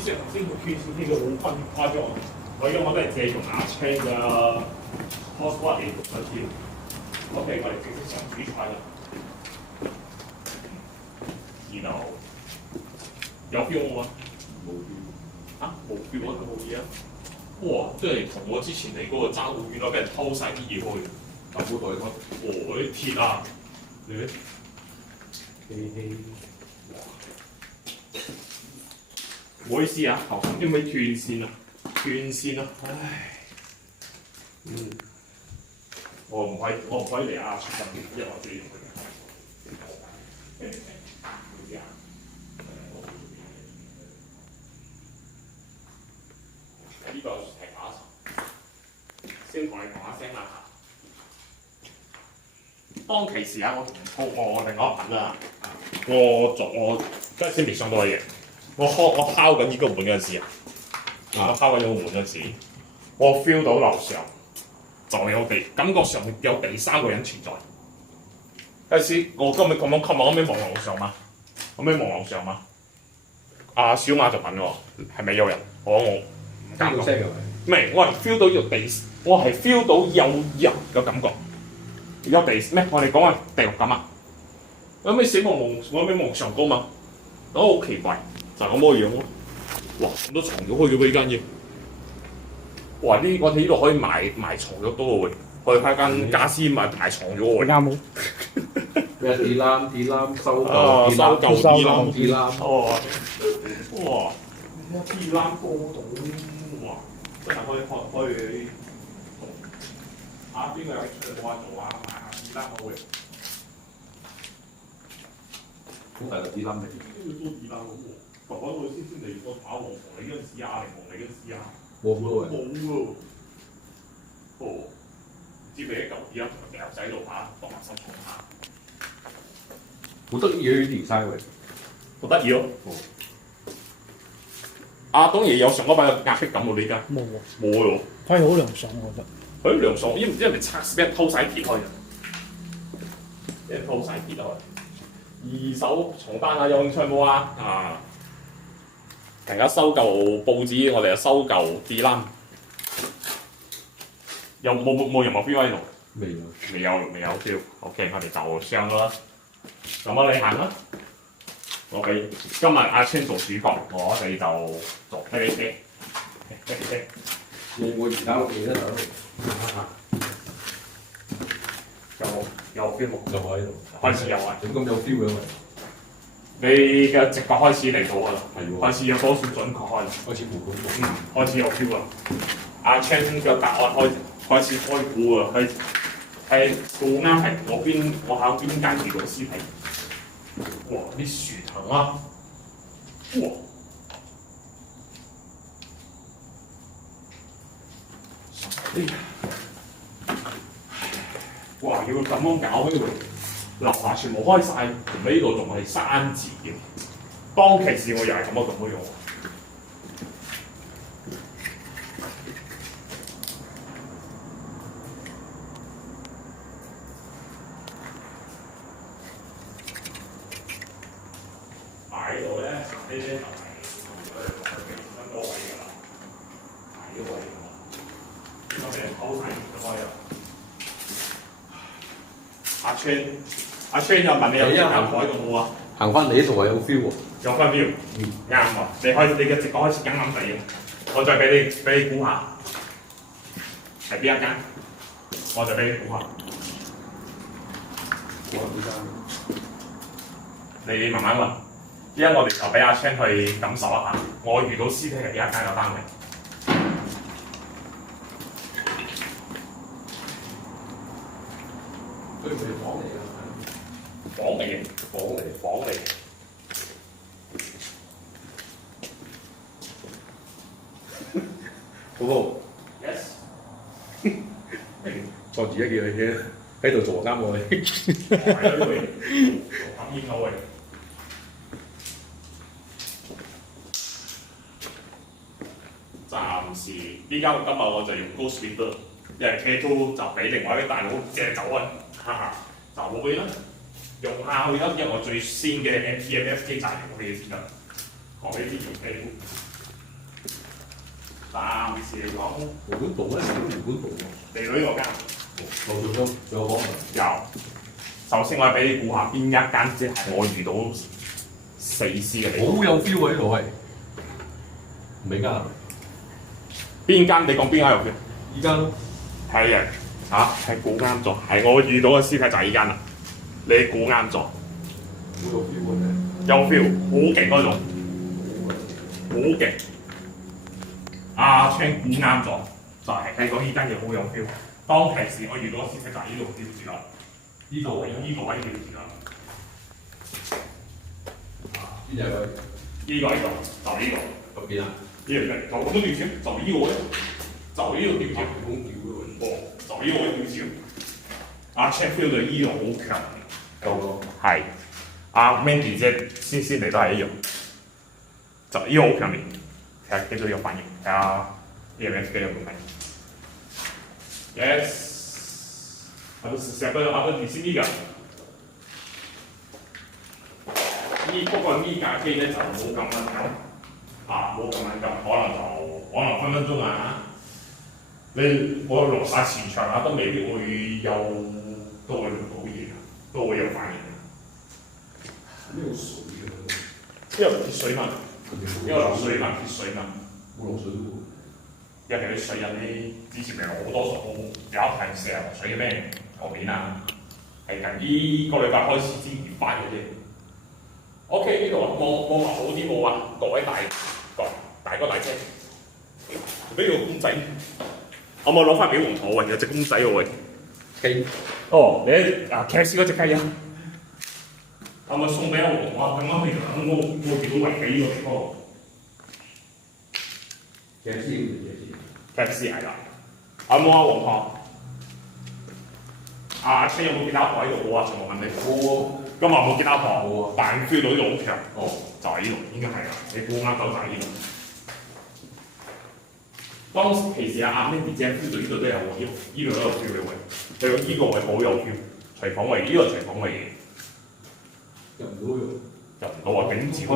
啲先會缺少呢個好誇張。我而家我都係借用阿青嘅 hotspot 嚟讀一啲。OK， 我哋正式上主菜啦。然後有 feel 冇啊？冇 feel。啊，冇 feel 啊，冇嘢啊！哇，即係同我之前嚟嗰個爭好遠咯，俾人偷晒啲嘢去。豆腐袋咯。哦，啲鐵啊！你咧？唔好意思啊，頭先點解斷線啊？斷線啊！唉，我唔可以嚟啊！出緊，因為我自己用嘅。呢個係假手，先同你講一聲啦。當其時啊，我同我另外一個人啊，我嗰陣時未上到去嘅，我敲緊呢個門嗰陣時啊，我敲緊呢個門嗰陣時，我 feel 到樓上就有感覺上有第三個人存在。嗰陣時我今日咁樣，琴日我咪望樓上嘛，我咪望樓上嘛。阿小馬就問我係咪有人？我唔敢講。唔係，我係 feel 到有我係 feel 到有人嘅感覺。有咩？我哋講係地獄感啊！有咩死亡夢？我咩夢上高嘛？都好奇怪，就係咁嘅樣咯。哇！咁多床褥開嘅喎呢間嘢。哇！我哋呢度可以賣床褥多喎，可以開間傢俬賣床褥喎。啱冇？咩地攬收舊地攬哦，哇！地攬高到哇！真係可以啊！邊個有出嚟幫我做啊？買下地攬好嘅。好大個地攬嚟。呢個都地攬好喎。爸爸我先嚟個打王同你嗰陣時啊，定同你嗰陣時啊？冇咁多嘅。冇喎。哦，接你一嚿地攬同埋掉仔度嚇，當埋心重下。好得意嘅呢條嘥位。好得意咯！阿東爺有上嗰把壓迫感喎，呢家冇喎，冇喎，反而好涼爽我覺得。佢涼爽，因為人哋拆俾人偷晒鐵開，俾人偷晒鐵開。二手床單啊，有興趣冇啊？啊！大家收舊報紙，我哋又收舊地攬，有冇任何 feel 喺度？未有 feel。OK， 我哋就上啦。咁啊，你行啦。我俾今日阿青做主角，我哋就做 PPT。冇其他嘢得有 feel 冇？就喺度。開始有啊！點咁有 feel 嘅？你嘅直覺開始嚟到㗎啦，係喎。開始有多少準確開始。開始有 feel 啦。阿青嘅答案開始開估啊，係估啱係我喺邊間見到屍體。哇！啲樹藤啊！哇！哎呀！哇！要咁樣搞呢度，樓下全部開晒，同呢度仲係山字嘅。當其時我又係咁樣用。擺度咧，呢啲就係分多位㗎啦，擺呢位㗎嘛，咁俾人偷晒就開啦。阿川又問你有冇行海度冇啊？行翻嚟呢度係有 feel 喎。有分 feel，啱喎。你嘅直覺開始硬硬地嘅，我再俾你估下係邊一間，我就俾你估下。你慢慢問。依家我哋就俾阿青去感受一下，我遇到屍體係邊一間嘅單位。佢唔係房嚟㗎。房嚟。嗰個 Yes。坐住一件嘢喺度做啱我哋。係呢位，合意嗰位。暫時依家今日我就用 Ghost Reader，因為 K2 就俾另外一位大佬借走啊，哈哈，就冇俾啦。用下去啦，因為我最先嘅 MTMF 機就係用呢啲先得，講呢啲用 K2。時嚟講，湖管道咧，湖管道喎。嚟到呢個間樓上仲有房有。首先我俾你估下邊一間即係我遇到死屍嘅地方。好有 feel 喎！呢度係唔間，邊間？你講邊間有 feel？依間咯。係啊，係估啱咗，係我遇到嘅屍體就係依間啦。你估啱咗，好有 feel 喎！有 feel，好勁嗰種，好勁。阿青估啱咗，就係聽講依間嘢好有 feel。當其時我遇到嘅屍體就係呢度吊住啦，呢度位吊住啦。邊隻佢？呢個喺度，就呢度。咁邊啊？呢度嚟，就好多吊住，就呢個位，就呢度吊住。公吊喎。哦，就呢個位吊住。阿 Check feel 到呢度好強。夠咯。係。阿 Mandy 姐先嚟都係一樣，就呢個好強烈。睇下幾多有反應，睇下 EMF 幾有冇反應。Yes，下個電視呢個。不過呢架機咧就冇咁敏感，冇咁敏感，可能分分鐘啊，我落晒前場都未必會有到嘢，都會有反應。呢個水嘅，因為鐵水嘛，因為落水嘛，鐵水嘛，冇落水喎。尤其啲水印咧，之前咪好多數有一排成日落水嘅咩圖片啊，係近呢個禮拜開始先熱翻嘅啫。OK， 呢度望好啲冇啊，各位大哥大姐，呢個公仔，我冇攞翻俾黃土喂，有隻公仔喎喂。雞。哦，你KFC 嗰隻雞啊？我咪送俾阿黃土啊，咁啱去等我見到維基呢個地方。KFC 係啦，有冇啊黃土？阿車有冇見到婆喺度？冇啊，我問你。冇喎。今日冇見到婆。冇啊。但 feel 到呢度好強。哦，就係呢度，應該係啦。你估啱就係呢度。當其時阿 Mandy 姐 feel 到呢度都有喎，呢度都有 feel 嘅位。佢講呢個位好有 feel，廚房位呢個廚房位嘢。入唔到喎。入唔到啊！頂住開。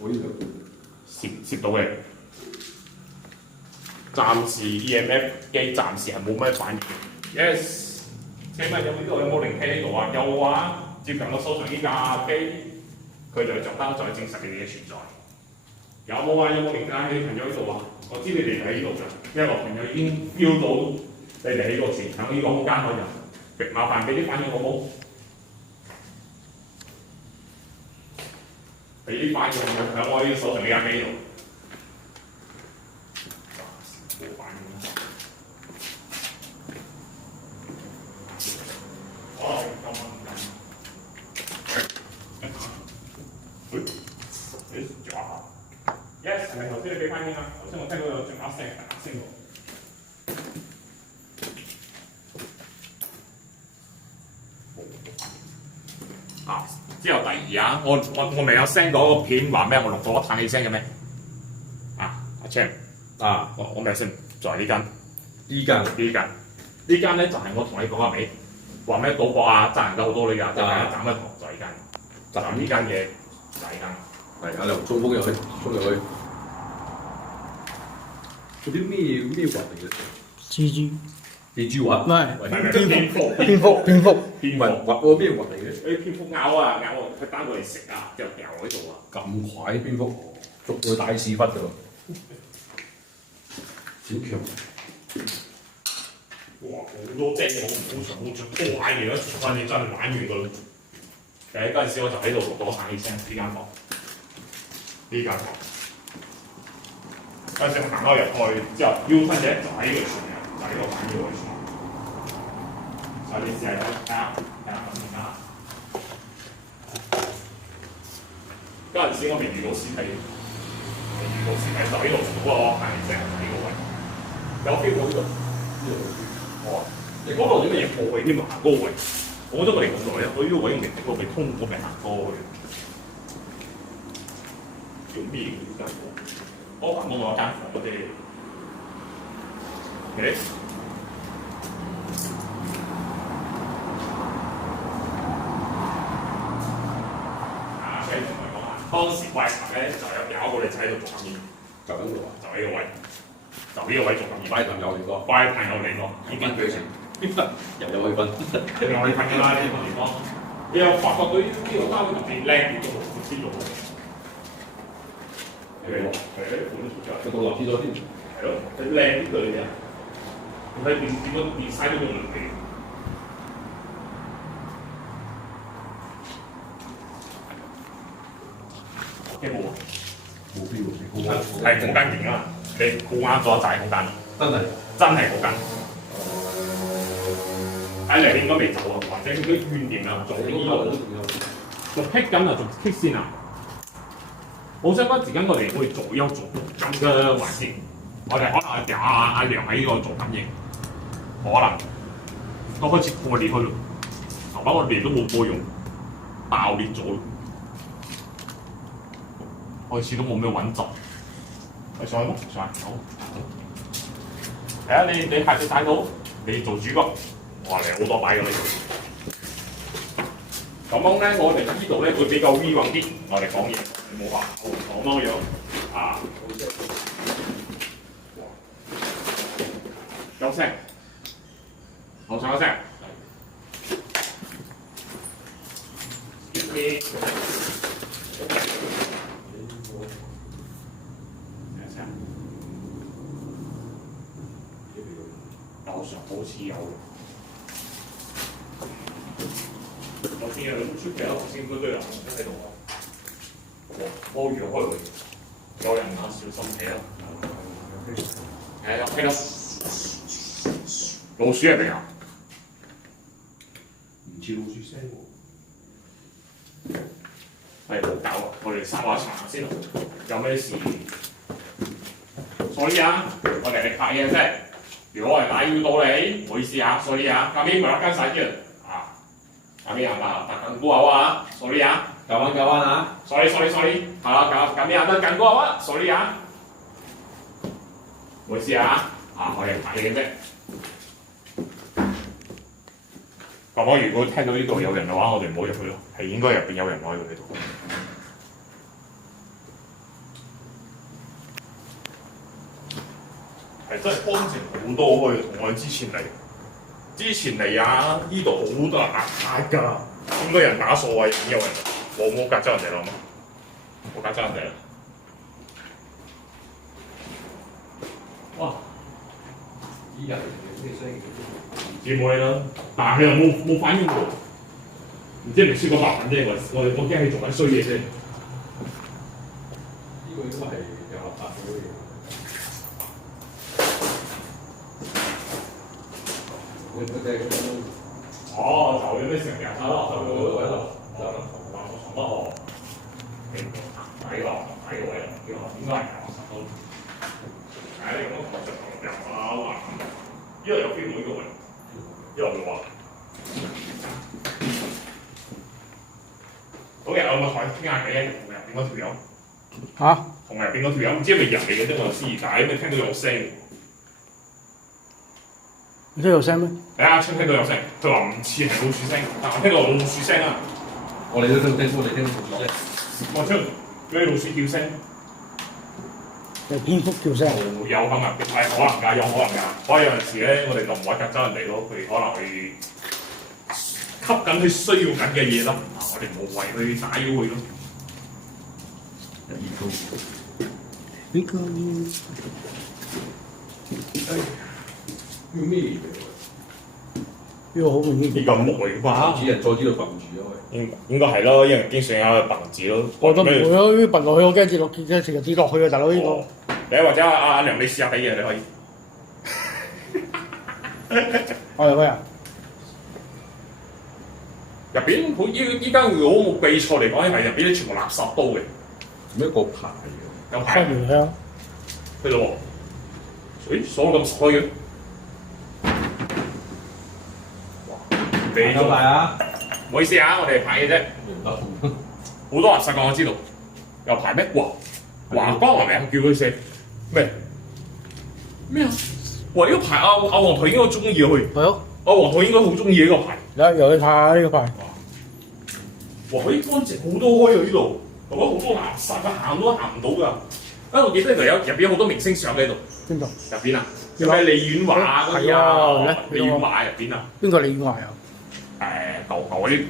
我呢度。攝到嘅。暫時 EMF 機暫時係冇咩反應。Yes， 請問有冇靈氣呢度啊？有嘅話，接強我收藏呢架機，佢就會着單再證實你哋嘅存在。有冇啊？有冇靈界嘅朋友喺度啊？我知你哋喺呢度㗎，因為我朋友已經 feel 到你哋喺個前響呢個空間嗰度。麻煩俾啲反應好冇？俾啲反應響我呢個手上呢架機度。冇反應。Yes， 係咪頭先你俾翻應啊？頭先我聽到有聲聲喎。之後第二啊，我未有 send 嗰個片話咩？我錄咗嘆氣聲嘅咩？阿 Cham， 我未 send，就係呢間。呢間咧就係我同你講話咩賭博啊，賺人家好多呢㗎，就係一斬一堂就係呢間。就係呢間嘢，就係呢間。係阿梁衝鋒入去，衝入去。嗰啲咩雲嚟嘅？蜘蛛雲？唔係蝙蝠。雲喎咩雲嚟嘅？誒蝙蝠咬啊，佢單過嚟食啊，就掉喺度啊。咁快蝙蝠，捉佢大屎忽㗎喎！小強。哇！好多隻好長，都玩完啦，反正真係玩完佢。嗰陣時我就喺度錄咗嘆氣聲，呢間房。嗰陣時行開入去之後，腰身者就喺呢度傳嘅，就喺呢個反腰位傳。所以你試下睇下咁先啦。嗰陣時我未遇到屍體，就喺度傳嗰個嘆氣聲喺呢個位。有 feel 到呢度。你嗰度啲乜嘢鋪位添啊？行嗰個位，我都未咁耐啊！我呢個位我未通，我未行過去。做咩嘅呢間房？我行到我間房嗰啲，誒，所以同佢講話，當時怪談咧就有一個女仔喺度做緊嘢，就咁咯就呢個位，就呢個位做緊喎，嘢。快朋友嚟過，快朋友嚟過，已經佢成又有去分，另外你睇㗎啦呢個地方，你有發覺到呢個單位特別靚呢個設計喎。係喎，係咧，本身就佢獨立廁所添。係咯，佢靚啲佢哋啊，你睇點個 design 都用嚟嘅。OK 冇啊，冇 feel 喎，係空間型啊！你估啱咗就係空間，真係真係空間。睇嚟應該未走啊，或者佢啲怨念啊，仲喺呢度，仲棘緊啊，仲棘先啊！我想嗰時間我哋會做優做咁嘅環節，我哋可能掉阿梁喺呢個做緊嘢，可能都開始破裂去咯，頭把我哋都冇波用，爆裂咗，開始都冇咩穩陣。喂，上去咯，上去，好。係啊，你下次睇到你做主角，哇！你好多擺㗎呢度。咁樣咧，我哋呢度咧會比較 V 橫啲，我哋講嘢，你冇話咁樣樣啊。有聲，好上一聲。樓上好似有。我見有出嘅頭先嗰堆人喺度啊，摸住開會，有人啊，小心啲啦。係啊，聽到老鼠係咪啊？唔似老鼠聲喎。係冇搞啊！我哋三話查下先，有咩事？所以啊，我哋嚟拍嘢啫。如果我係打擾到你，唔好意思啊，所以啊，咁邊唔係跟晒啲啊。咁樣啊，緊箍口啊，sorry 啊，教彎啊！ sorry，係啦，咁樣都緊箍口啊，sorry 啊，唔好意思啊，我哋拍嘢嘅啫。咁我如果聽到呢度有人嘅話，我哋唔好入去咯，係應該入邊有人喺度。係真係乾淨好多喎，同我哋之前嚟啊，呢度好多人壓曬㗎，應該有人打掃啊，有人冇隔走人哋啦嘛，冇隔走人哋啦。哇！依人咩聲？知冇你啦，但係佢又冇反應喎，唔知係咪輸個白粉啫？我驚佢做緊衰嘢啫。呢個應該係有垃圾嗰啲嘢。哦，就有咩成日收垃圾嗰度喺度，垃圾桶咯，睇落應該係垃圾桶。係你咁講就入啊，因為有邊個呢個位，因為我話，嗰日我咪同佢傾下偈咧，同入邊嗰條友嚇，同入邊嗰條友唔知係咪人嚟嘅啫，我知，但係咩聽到有聲。你聽到聲咩？係啊，聽到有聲，佢話唔似係老鼠聲，但我聽到老鼠聲啊！我哋都聽到老鼠聲。我聽嗰啲老鼠叫聲，係蝙蝠叫聲。有可能，係可能㗎，有可能㗎。所以有陣時咧，我哋就唔可以隔走人哋咯，佢可能去吸緊佢需要緊嘅嘢啦。我哋無謂去打擾佢咯。呢個叫咩嚟？呢個好明顯。呢個木嚟啩？主人再知道笨住咯，應該係咯，因為經常有笨字咯。我都唔會咯，呢笨落去我驚跌落，成日跌落去啊！大佬呢個。你或者阿梁，你試下睇嘢，你可以。我入去啊！入邊好依間如果冇記錯嚟講，係入邊啲全部垃圾刀嘅，咩個牌嘅？有牌不如香。去到喎。誒鎖咁開嘅，你有牌啊！唔好意思啊，我哋排嘅啫，唔得，好多垃圾㗎，我知道。有排咩？華光係咪啊？叫佢寫咩啊？哇！呢個牌阿黃台應該中意去，係咯。阿黃台應該好中意呢個牌。又去睇下呢個牌。哇！佢乾淨好多開啊呢度，我覺得好多垃圾啊，行都行唔到㗎。我記得入邊有好多明星相喺度。邊度？入邊啊？有咩李婉華嗰啲啊？李婉華入邊啊？邊個李婉華啊？舊嗰啲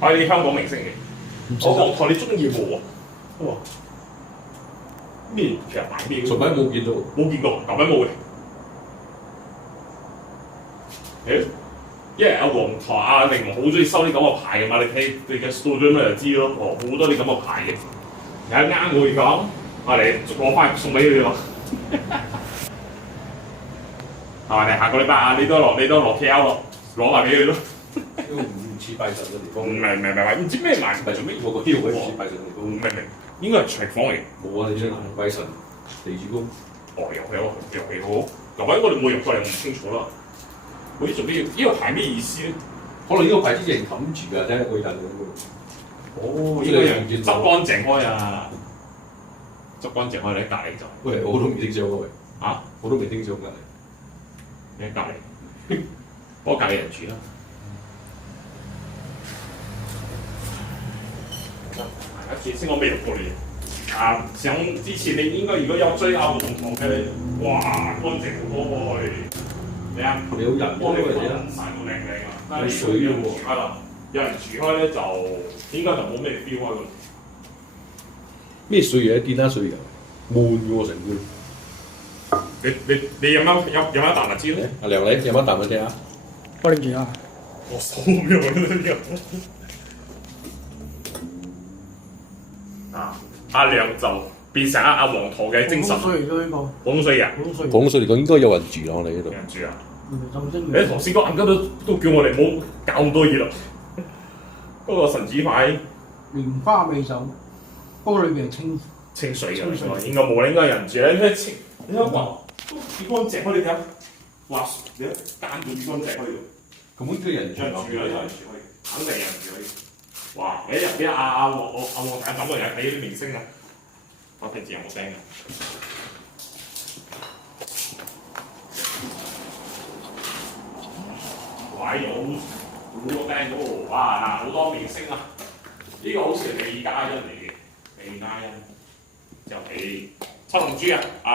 我哋香港明星嘅。我黃台你中意喎？哇！咩？其實買咩？從來冇見到，冇見過，舊品冇嘅。因為阿黃台阿玲好中意收啲咁嘅牌嘅嘛，你睇你嘅 store 咪就知咯。好多啲咁嘅牌嘅，有啱我而講，你攞翻送俾佢喎。係咪？下個禮拜啊，你都落 KL 咯，攞埋俾佢咯。都唔似拜神嘅地方。唔知咩賣拜神咩？我個呢個位唔似拜神嘅地方。明，應該係廚房嚟。冇啊！你知拜神地主公。有幾好。舊位我哋冇入過嚟，唔清楚啦。我呢做咩？呢個牌咩意思咧？可能呢個牌之前冚住㗎，睇下個人哦，呢個人執乾淨開啊！執乾淨開你喺隔離就。喂，我都未聽過喂。啊？我都未聽過㗎。你喺隔離，我隔離人住啦。一次先我未入過嚟。上之前你應該如果有追阿黃堂嘅，哇，乾淨好多喎。你啊，你好人我哋個人曬到靚靚啊！但係水有人住開啦，有人住開咧就應該就冇咩 feel 開㗎。咩水嘢？見啦水油，悶嘅喎成罐。你飲一啖就知啦。阿梁你飲一啖你聽下。我拎住啊！我數咗阿亮就變成阿黃陀嘅精神。廣東水嚟咗呢個。廣東水啊！廣東水嚟講應該有人住啦，我哋呢度。有人住啊！你頭先個銀根都叫我哋唔好搞咁多嘢啦。嗰個神主牌蓮花味酒，不過裏邊係清水嘅，應該冇啦，應該有人住啦。你睇你睇哇，都幾乾淨開你睇下，哇！你睇間到幾乾淨開度。咁應該有人有人住啦，有人住可以，肯定有人住可以。哇！你入邊阿黃大咁嘅人睇啲明星啊！我平時有冇聲嘅？哇！有好多靚喎，哇！嗱，好多明星啊！呢個好似係李嘉欣嚟嘅，李嘉欣就係七龍珠啊！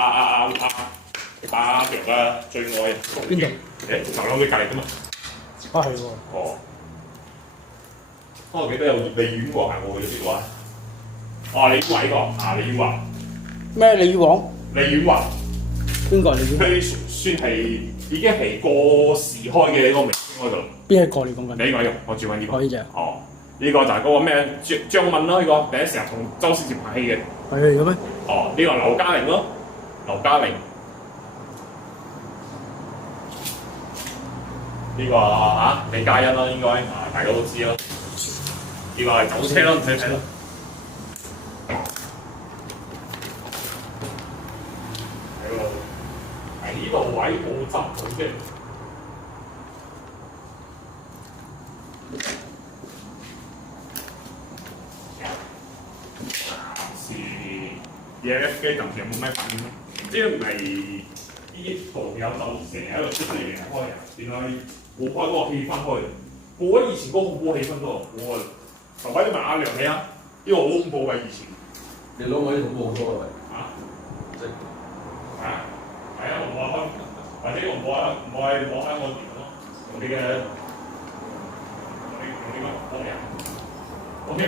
阿強嘅最愛啊！邊度？就喺佢隔離㗎嘛。啊係喎。哦。我記得有李婉華係我嘅啲話。哦，李偉個李婉華。咩李王？李婉華。邊個李婉？佢算係已經係過時開嘅一個明星嗰度。邊一個你講緊？呢個用我住緊呢個。呢隻。哦，呢個就係嗰個咩張敏咯，呢個第一成日同周星馳拍戲嘅。係嚟嘅咩？哦，呢個劉嘉玲咯，劉嘉玲。呢個李嘉欣啦，應該大家都知啦。呢個係走車咯，唔使睇啦。喺呢度位冇執佢嘅。EF 機暫時有冇咩反應咧？唔知係咪呢度有鬥蛇喺度出嚟開啊？點解冇開嗰個氣氛開？冇咗以前嗰個恐怖氣氛咯，冇啊！頭先問阿梁你啊，呢個好恐怖㗎以前。你攞我啲恐怖好多啦，係啊，我冇開，或者我冇開我電腦咯，用你嘅方面 ，OK，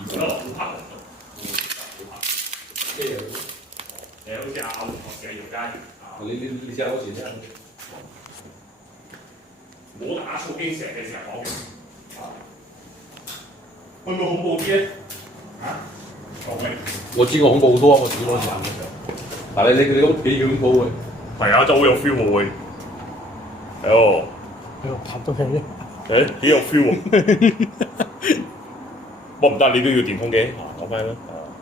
而家好黑。咩嘢？好似阿黃學嘅姚嘉怡你隻好似真冇打草驚蛇嘅時候講嘅，會唔會恐怖啲咧？我知我恐怖好多，我自己嗰時行嘅時候。但係你都幾恐怖嘅。係啊，真係好有 feel 喎會。係拍到戲咧。幾有 feel 喎。不過唔得，你都要電筒嘅。講翻啦。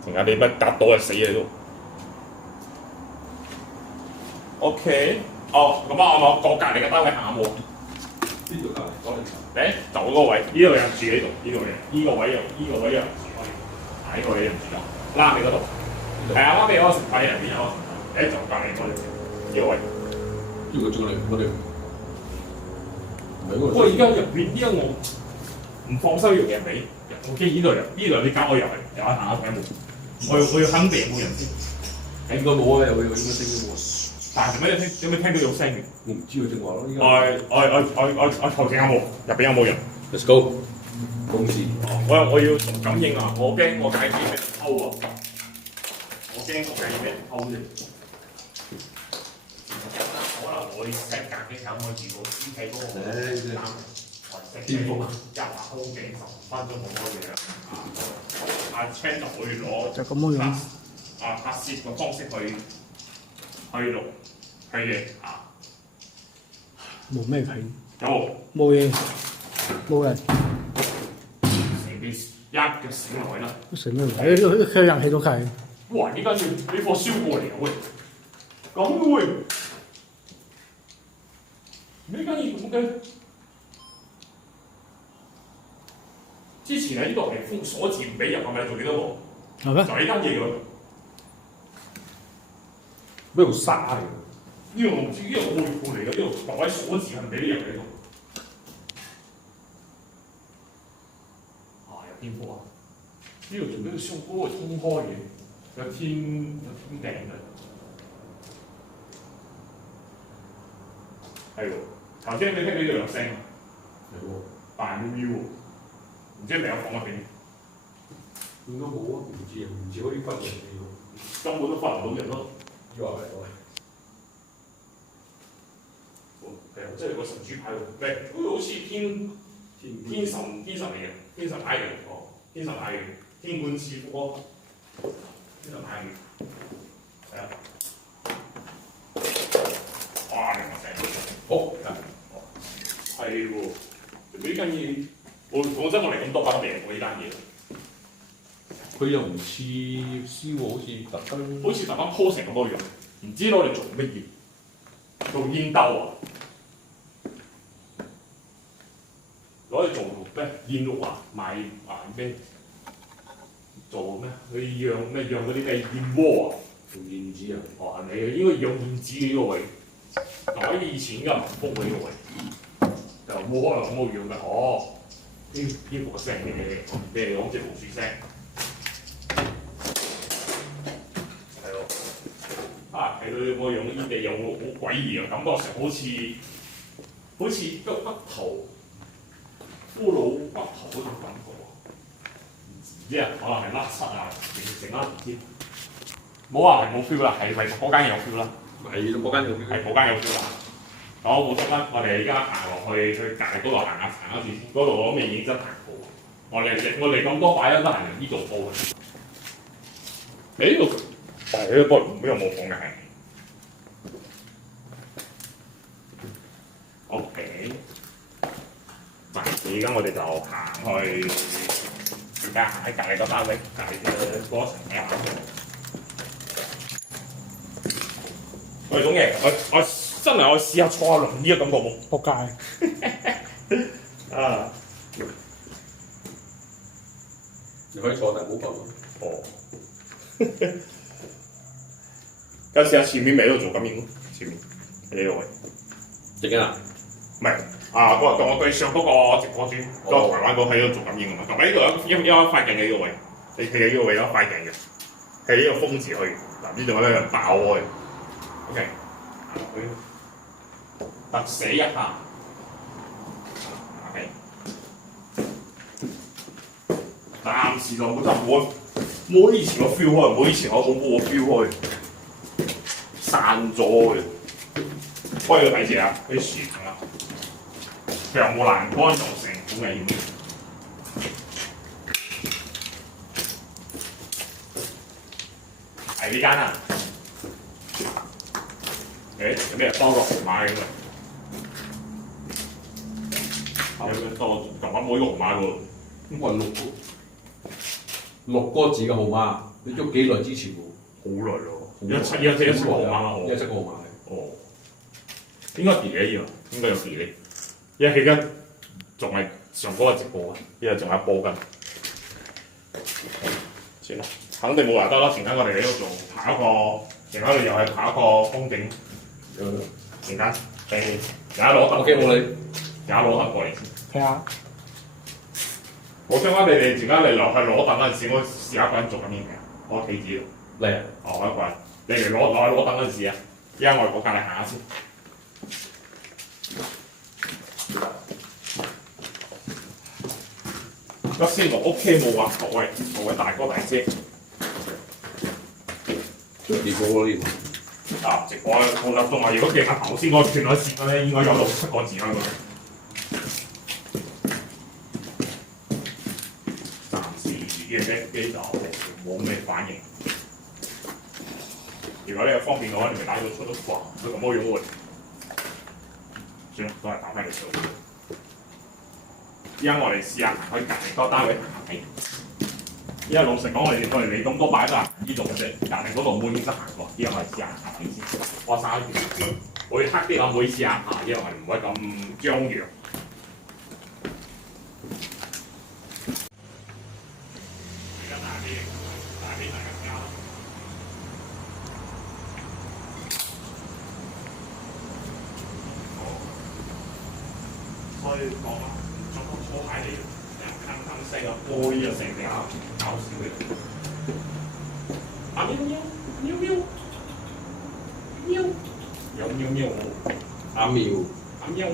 成日你乜隔到就死啊都。OK，哦，咁我過隔離嘅單位行下冇。邊度隔離？講嚟就嗰個位，呢度有人住喺度，呢個位有人住可以。呢個位有人住啦，拉你嗰度。係啊，拉你嗰個城塊入邊有個，就隔離嗰度呢個位。呢個仲嚟我哋。不過而家入邊呢個我唔放心用嘅俾，我驚呢度你交我入嚟，有一下睇冇。我要肯定有冇人先。應該冇啊，有應該聲都冇啊。但係有冇聽到有聲嘅？我唔知佢正話咯。依家我頭先有冇？入邊有冇人？ Let's go，公司。我要做感應啊！我驚我戒指俾人偷啊！我驚我戒指俾人偷啫。可能我 set 格嘅咁，我如果先睇嗰個天風1話空景10分鐘冇乜嘢啦。阿 Chan 就可以攞就咁樣。拍攝嘅方式去嘅啊！冇咩睇，有冇嘢，冇人，成件事一腳醒落去啦！成咩嚟？佢人氣都計，哇！依家要呢貨燒過嚟啊喂！咁嘅喂，咩間嘢咁嘅？之前喺呢度係封鎖字唔俾入，係咪做幾多個？係咩？就係呢間嘢㗎。咩度沙嚟？呢個我唔知，呢個我會過嚟嘅，呢度擺鎖字係唔俾你入嘅呢度。有邊科啊？呢度做呢個燒嗰個通開嘅，有天頂嘅。係喎，頭先你聽到呢度有聲，係喎，大喵喵喎，唔知係咪有放入邊？應該冇啊，唔知啊，唔似嗰啲軍人嚟喎，根本都發唔到人咯。以為係喎。係啊，即係個神主牌喎，唔係，好似天神嚟嘅，天神牌嚟嘅，天神牌嘅，天官賜福咯，天神牌嘅，係啊，哇！你個聲，好，係喎，呢間嘢，我真係我嚟咁多把都未嚟過呢單嘢，佢又唔似燒喎，好似特登鋪成咁多樣，唔知攞嚟做乜嘢，做煙兜啊！攞嚟做咩煙霧啊？賣咩？做咩？佢養咩？養嗰啲咩燕窩啊？做燕子啊？係咪應該養燕子嘅呢個位？嗱，以前嘅民福呢個位，就冇可能咁樣養嘅。呢個聲嘅，咩講隻老鼠聲？係咯。睇佢我養煙地有好詭異啊，感覺上好似個骨頭。骷髏骨頭嗰種感覺喎，唔知啊，可能係甩漆啊，定整啦，唔知。冇話係冇 feel 啦，係嗰間有 feel 啦，係嗰間有 feel，係嗰間有 feel 啦。好，冇得啦，我哋而家行落去隔離嗰度行下住先，嗰度我未認真行過。我哋咁多擺都係呢度鋪嘅。呢度係呢個唔有冇講嘅係。OK。而家我哋就行去而家喺隔離個單位，隔離嘅嗰層嘅行。喂，總爺，我真係我試下坐下輪椅嘅感覺冇？仆街！啊！你可以坐，但唔好瞓咯。哦。有試下前面咪喺度做感應咯，前面喺呢個位。正經啊？唔係。我對上嗰個直播主，嗰個台灣嗰喺度做感應㗎嘛，同埋呢度有一塊鏡嘅呢個位，你企喺呢個位有一塊鏡嘅，係呢個風字去，嗱呢度有人爆開 ，OK， 特寫一下 ，OK， 暫時就冇得冇以前個 feel 開，冇以前我恐怖個 feel 開，散咗嘅，開個睇字啊，啲樹啊。佢有冇欄杆造成好危險？係呢間啊！有咩包落紅馬嘅嘛？有咩多？舊版冇呢個紅馬喎。咁我係6個字嘅號碼，你喐幾耐之前喎？好耐咯，一七個號碼啊！一七個號碼哦，應該 delay 啊，應該有 delay。因為而家仲係上嗰個直播啊，依家仲喺播緊。算啦，肯定冇話得啦。陣間我哋喺度做下一個，陣間我哋又係下一個風景。陣間陣間攞燈。OK， 冇你。陣間攞燈過嚟。睇下。我想你哋陣間嚟留係攞燈嗰陣時，我試下一個人做緊嘢嘅。攞棋子。嚟啊！哦，一個人，你嚟攞凳嗰陣時啊，依家我哋過隔離行下先。個線路 OK 冇啊，各位大哥大姐。結果呢啊，直播我諗仲話，如果記下頭先嗰段嗰線咧，應該有6、7個字喺度。暫時嘅機就冇咩反應。如果你有方便嘅話，你咪打到出到廣，佢咁樣用喎。算啦，都係打翻嚟做。依家我哋試下行去隔離嗰個單位行下睇。因為老實講，我哋嚟咁多擺都係呢度嘅啫，隔離嗰度冇點得行過。依家我哋試下行睇先。我稍條會黑啲，我每次下行，因為唔會咁張揚。而家大啲大家交。所以講啦，作個錯牌嚟，坑聲啊，杯啊成日搞笑嘅。啊喵喵喵喵喵，有喵喵冇？阿妙啊喵，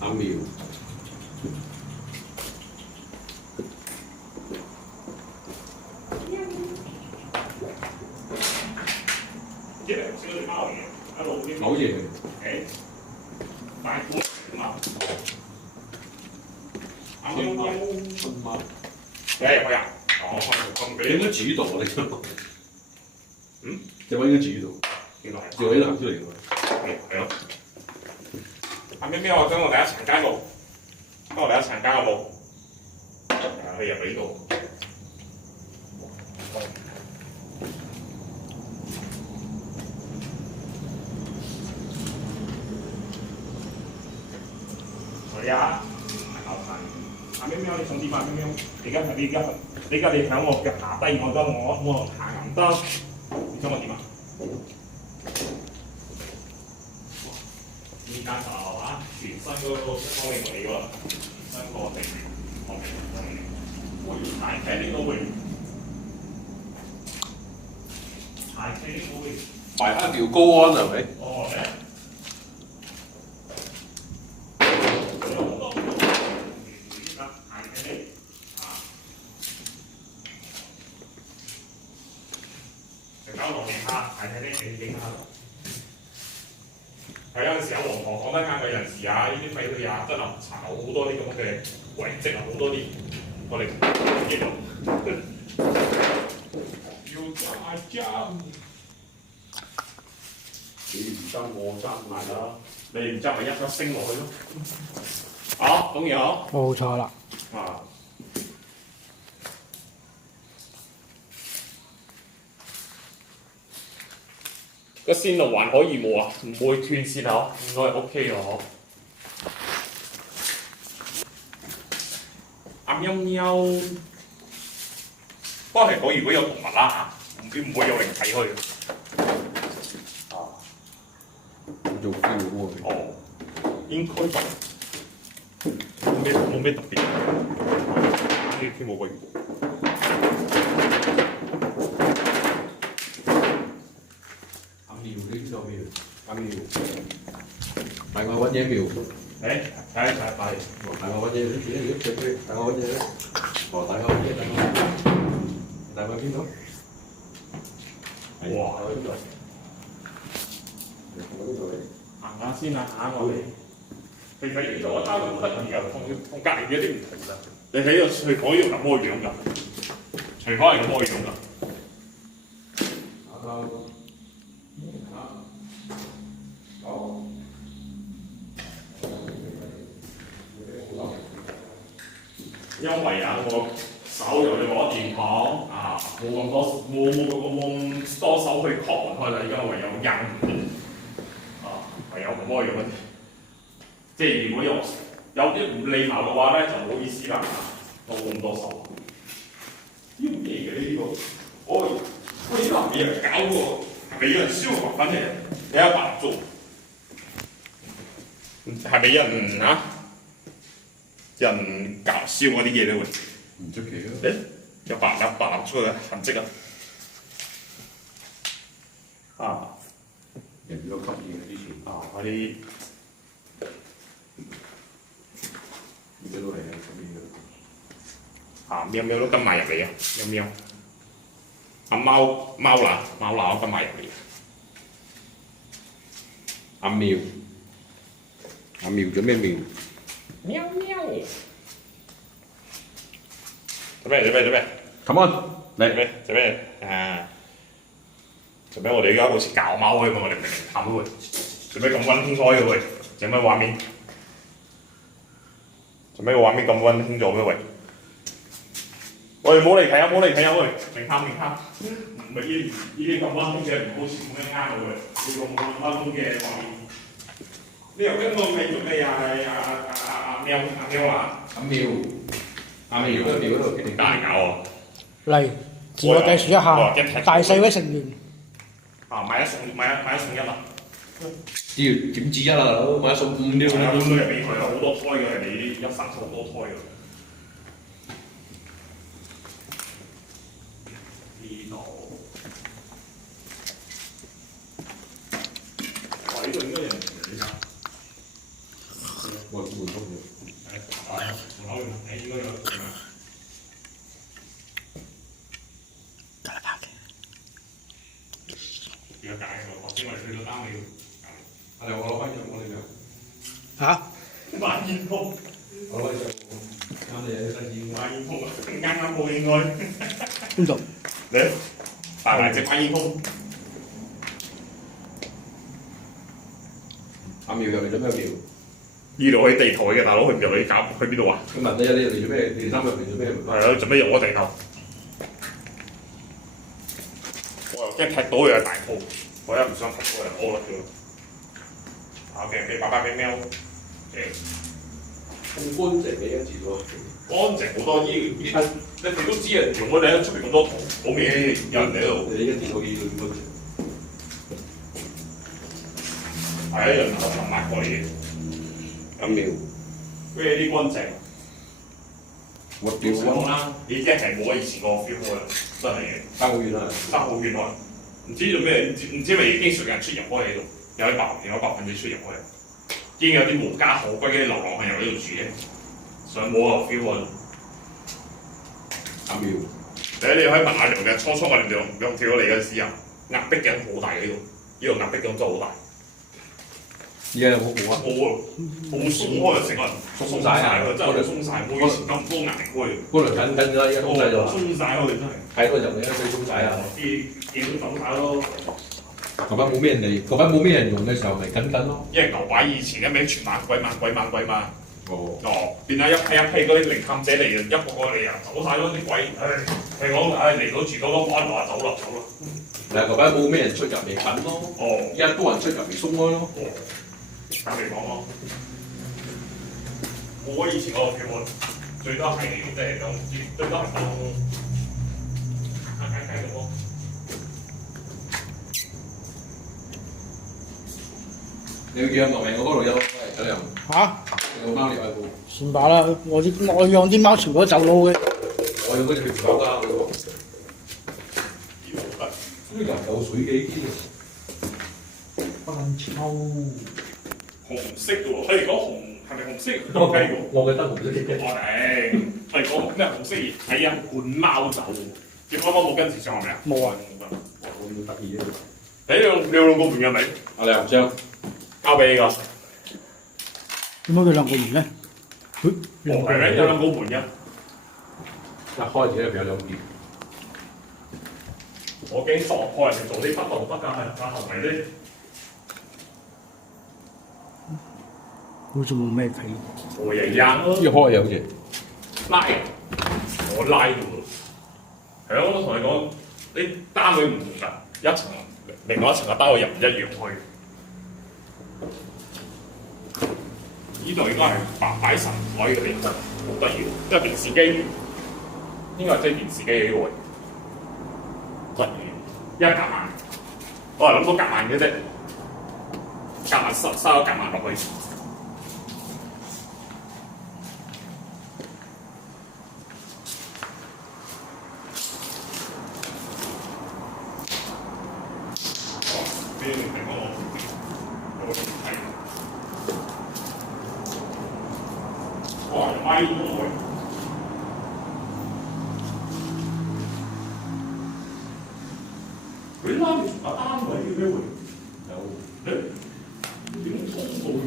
阿妙，即係少啲貓嘢，一路啲冇嘢。誒，大股嘛。啊喵喵，春貓，你入去啊？哦，咁俾你應該指導我哋㗎。嗯？隻位應該指導，原來係隻位行出嚟㗎嘛。係咯。啊喵喵，我跟我第一層街路，跟我第一層街有冇？佢入嚟呢度。係啊，係牛排。啊喵喵，你想點啊？喵喵，你而家你喺我腳下低，我行唔得，你想我點啊？依家就啊，全身嗰個方面嚟㗎啦，全身個地方面，會大體呢個會，大體呢個會，埋翻條高安係咪？哦咧。搞落嚟下，睇睇啲景下。係有陣時阿黃堂講得啱嘅，有陣時啊，呢啲廢墟啊，真係查好多啲咁嘅遺跡啊，好多啲我哋記錄。要大爭，你唔爭我爭係啦，你唔爭咪一升落去咯。好，咁樣。冇錯啦。啊。個線路還可以冇啊，唔會斷線啊，應該係 OK 嘅嗬。啊喵喵，不過係講如果有動物啦嚇，唔會有靈體去。啊，做 feel 喎。哦，應該就冇咩特別，呢啲冇乜。廟呢個廟，阿廟，大我揾嘢廟。誒，睇，大我揾嘢，大我揾嘢咧。哦，大我揾嘢，大我邊度？哇！行下先啊，行我哋。其實呢度我單都好得意㗎，同隔離嘅啲唔同㗎。你睇個廚房要咁嘅樣㗎，廚房係咁嘅樣㗎。因為啊，我手又要攞電筒啊，冇多手去確開啦，而家唯有印啊，唯有咁樣樣。即係如果有啲唔禮貌嘅話咧，就唔好意思啦，冇咁多手。呢個咩嘅呢個？我呢個俾人搞過，俾人燒過，反正你阿爸做，係俾人啊！人搞燒嗰啲嘢咧會，唔出奇啊！誒有白出嘅痕跡啊！啊人咗吸煙之前，啊嗰啲而家都係吸煙嘅。啊喵喵都跟埋入嚟啊！喵喵，阿貓乸都跟埋入嚟。阿妙，阿妙做咩妙？喵喵，做咩 Come on，做咩啊？做咩我哋而家好似教貓咁啊！我哋明明探佢，做咩咁溫馨開嘅喂？做咩畫面？做咩個畫面咁溫馨咗咩喂？喂，冇嚟睇啊！喂，明探，唔係呢啲咁溫馨嘅，唔好似咁樣啱我喂，要咁溫馨嘅畫面。你又跟我繼續咩啊？喵啊！阿妙，阿妙嗰妙嗰度決定大搞啊！嚟，自我計算一下大細位成員。啊，買一送一啦！要點止一啊，大佬買一送五添係啊，啊！咁都係俾佢好多胎嘅，你啲一生好多胎㗎。呢度，哇！呢度應該有人嚟㗎。我換咗佢。門口你應該有。而家解我頭先我哋去到單位。我攞翻入我哋嘅。嚇？買煙通，我攞就啱你有啲新意。買煙通啊！啱好應該。邊度？你大隻買煙通。阿妙入嚟做咩妙？呢度可以地台嘅大佬，佢唔入你搞去邊度啊？佢問你入嚟做咩？你三入嚟做咩？係啊，做咩入我地頭？我又驚踢到佢係大鋪，我又唔想踢到佢屙落去。OK，俾爸爸俾喵。OK，咁乾淨嘅一字喎。乾淨好多呢你哋都知啊，用我哋喺出邊咁多桶，好嘢，有人嚟喺度。你一字可以到乾淨。係啊，有人淋埋過嚟嘅。阿妙，咩啲乾淨？我屌講啦，你真係冇以前個 feel 喎，真係嘅。爭好遠啊！爭好遠喎，唔知做咩，唔知咪經常有人出入開喺度，有百分之出入開，已經有啲無家可歸嘅流浪漢又喺度住嘅，上冇個 feel 喎。阿妙，你可以問下楊嘅，初我哋用跳咗嚟嘅時候，壓迫感好大嘅呢度，呢度壓迫感真係好大。而家有冇好啊？冇啊，好鬆開啊，成個人鬆晒啊，真係鬆晒，冇以前咁多壓力開。嗰度緊啦，而家鬆晒咗。鬆晒我哋真係。太多人嚟啦，最鬆晒啊！啲走晒咯。舊版冇咩人嚟，舊版冇咩人用嘅時候咪緊咯。因為舊擺以前嘅名全猛鬼嘛。哦。哦，變咗一批嗰啲靈探者嚟嘅，一個個嚟啊，走晒嗰啲鬼，係講嚟到住到嗰關就話走啦。嗱，舊版冇咩人出入咪緊咯。哦，而家多人出入咪鬆開咯。哦，咁嚟講咯，我以前嗰個票我最多係即係講，最多係講計咁咯。你要養個名，我嗰度有有人嚇？有貓嚟喺度。算罷啦，我養啲貓全部都走佬嘅。我用嗰隻條狗㗎，呢個有水嘅呢個。班抽。紅色嘅喎，佢哋講紅係咪紅色多雞喎？我嘅燈紅色嘅。我哋係講咩紅色係啊罐貓酒，結果冇跟住上係咪啊？冇啊！我得意嘅。你兩個換嘅未？阿梁張交俾你個。點解佢兩個換咧？係咩？有兩個換嘅。一開始咧有兩件。我驚傻開人哋做啲不道德嘅行為咧。好似冇咩睇。我贏咯。一開有嘢。拉，我拉嘅喎。係咯，我同你講，你單位唔同㗎，一層另外一層嘅單位又唔一樣去。呢度應該係擺神台嘅地方，好得意喎，因為電視機應該係即係電視機嘅呢個位。得意，一夾萬，我係諗到夾萬嘅啫，夾萬收咗夾萬落去。呢個地方我睇。哇！咪喎，佢拉住個單位嘅咩會？有誒點通報嘅？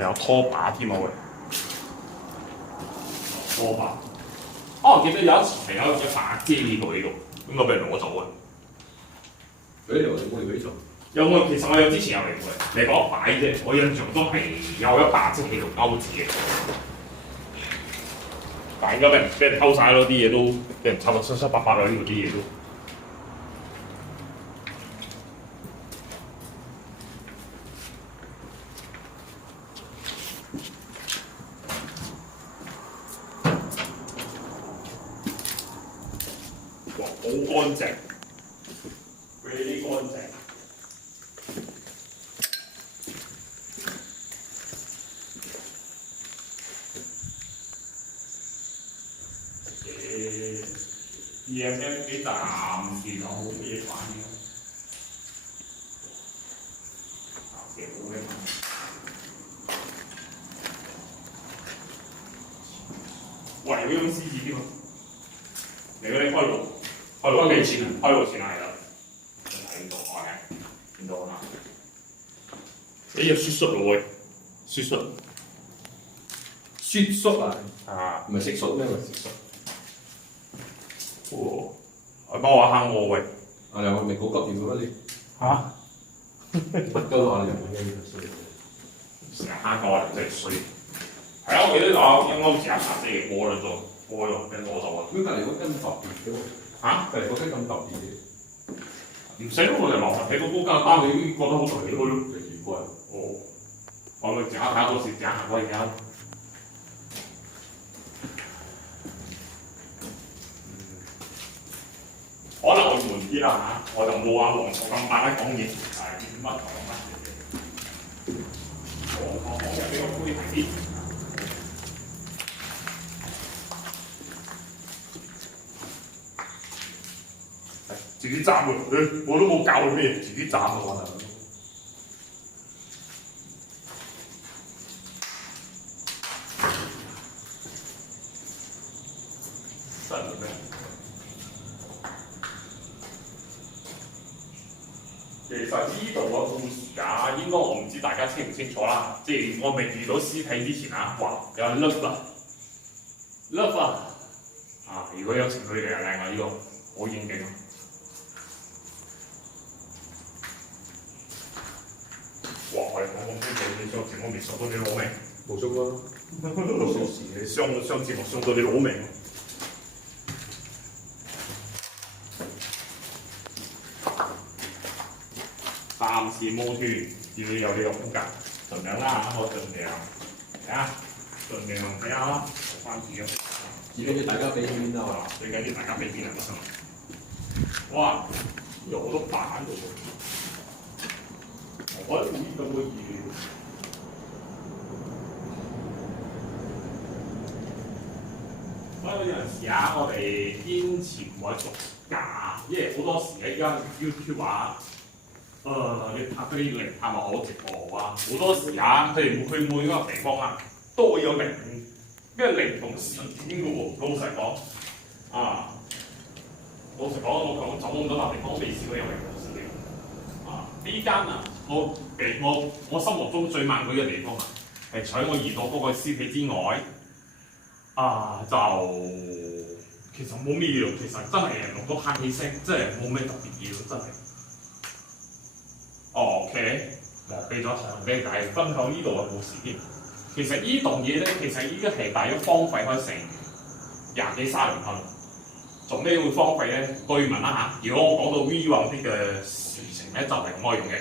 有拖把添啊喂！拖把，我記得有一層係有一把遮呢度，應該俾人攞走啊！嗰啲我哋冇嚟嗰啲做。有冇？其實我有之前有嚟過嘅，你講擺啫，我印象中係有一把遮喺度勾住嘅，但應該俾人偷晒咯，啲嘢都俾人拆到七七八八啦，呢度啲嘢都。哇！好乾淨，really 乾淨。EMF 幾暫時就冇乜嘢反應。幾好嘅。喂，你用 CCTV 嗎？你嗰啲開路幾錢啊？開路錢係啦，睇到開嘅，見到啦。你要雪縮咯喎，雪縮。雪縮啊！啊，唔係色縮咩？雪縮。哦，我幫我坑我喂。啊，兩個咪好急調啦你。嚇？不鳩話你日本嘅呢個衰。成日坑我真係衰。係啊，我記得我歐時一查啲過咗做，過咗俾人攞走啊。咁隔離嗰根特別嘅喎。嚇？隔離嗰根咁特別嘅。唔使咯，我就留睇到嗰間單，你覺得好特別咯。奇怪。哦，我咪整下睇下到時整下可以睇。可能我悶啲啦嚇，我就冇阿黃錯咁扮得講嘢，係乜講乜嘅。我講嘢比較灰係啲。自己斬喎，我都冇教佢咩，自己斬喎。真係咩？其實呢度嘅故事啊，應該我唔知大家清唔清楚啦。即係我未遇到屍體之前啊，哇，有 love 啊！啊，如果有情侶嘅靚啊，呢個好應景。哇！我哋講咁多嘢，你上節目未上到你攞命，冇足咯，冇少時你上節目上到你攞命。暫時冇斷，要有呢個風格，盡量啦，我盡量睇下，盡量睇下啦，做翻住咯。最緊要大家俾面啊！最緊要大家俾面啊！哇！有好多板㗎喎，我覺得呢咁嘅嘢。所以有陣時啊，我哋堅持唔係作假，因為好多時咧，而家 YouTube 啊，你拍嗰啲靈探又好，直播啊，好多時啊，佢哋去每一個地方啊，都會有靈，因為靈同事件嘅喎。老實講，老實講，我走咁多笪地方，我未試過有靈同事件。呢間啊，我心目中最猛嗰嘅地方啊，係除咗我遇到嗰個屍體之外。就其實冇咩嘢，其實真係錄到客氣聲，真係冇咩特別嘢咯，真係。OK， 忘記咗同俾大家分享呢度嘅故事添。其實呢棟嘢咧，其實已經係大約荒廢開成20幾30年啦。做咩會荒廢咧？據聞啦嚇，如果我講到 V1 啲嘅事情咧，就係咁樣用嘅。